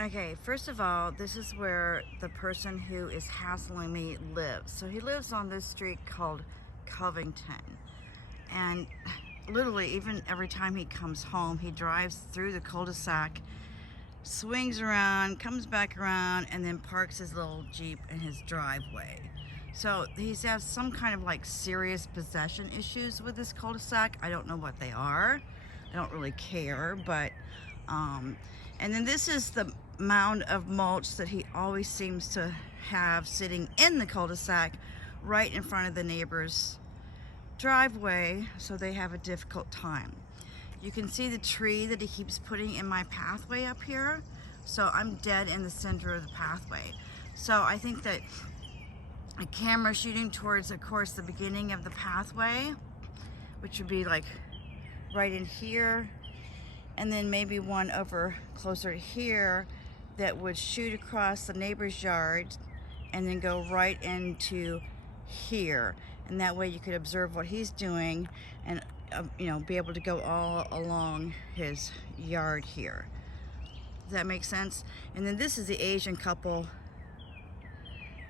Okay, first of all, this is where the person who is hassling me lives. So he lives on this street called Covington. And literally, even every time he comes home, he drives through the cul-de-sac, swings around, comes back around, and then parks his little Jeep in his driveway. So he's has some kind of like serious possession issues with this cul-de-sac. I don't know what they are. I don't really care, but and then this is the mound of mulch that he always seems to have sitting in the cul-de-sac right in front of the neighbor's driveway, so they have a difficult time. You can see the tree that he keeps putting in my pathway up here. So I'm dead in the center of the pathway. So I think that a camera shooting towards, of course, the beginning of the pathway, which would be like right in here, and then maybe one over closer to here that would shoot across the neighbor's yard and then go right into here. And that way you could observe what he's doing and be able to go all along his yard here. Does that make sense? And then this is the Asian couple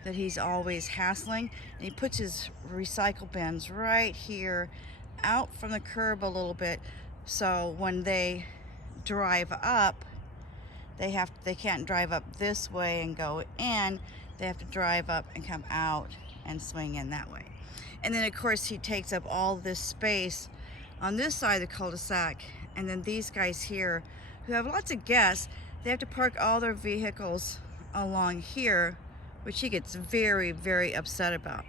that he's always hassling. And he puts his recycle bins right here out from the curb a little bit, so when they drive up, they can't drive up this way and go in. They have to drive up and come out and swing in that way. And then of course he takes up all this space on this side of the cul-de-sac, and then these guys here who have lots of guests, they have to park all their vehicles along here, which he gets very, very upset about.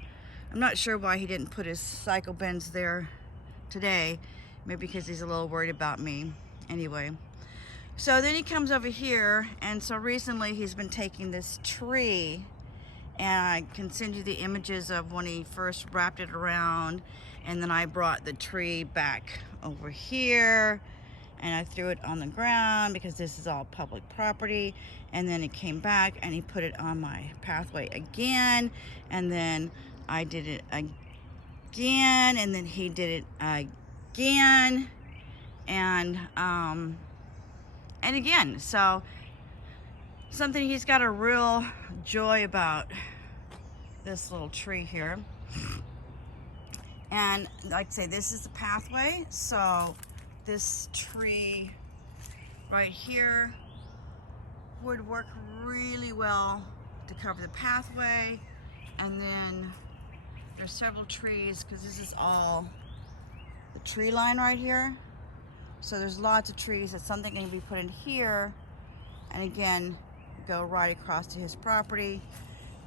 I'm not sure why he didn't put his cycle bins there today. Maybe because he's a little worried about me. Anyway, so then he comes over here, and so recently he's been taking this tree, and I can send you the images of when he first wrapped it around, and then I brought the tree back over here and I threw it on the ground because this is all public property, and then he came back and he put it on my pathway again, and then I did it again, and then he did it again, and again. So something he's got a real joy about, this little tree here. And like I say, this is the pathway, so this tree right here would work really well to cover the pathway. And then there's several trees, because this is all the tree line right here. So there's lots of trees. That something can be put in here, and again, go right across to his property,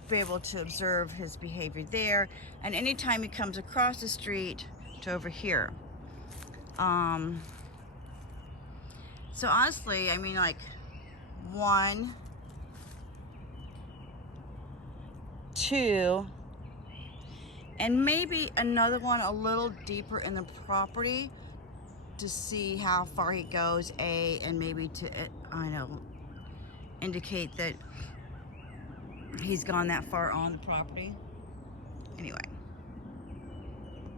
be able to observe his behavior there, and anytime he comes across the street to over here. So honestly, I mean, like 1, 2, and maybe another one a little deeper in the property to see how far he goes, and maybe to, I know, indicate that he's gone that far on the property. Anyway.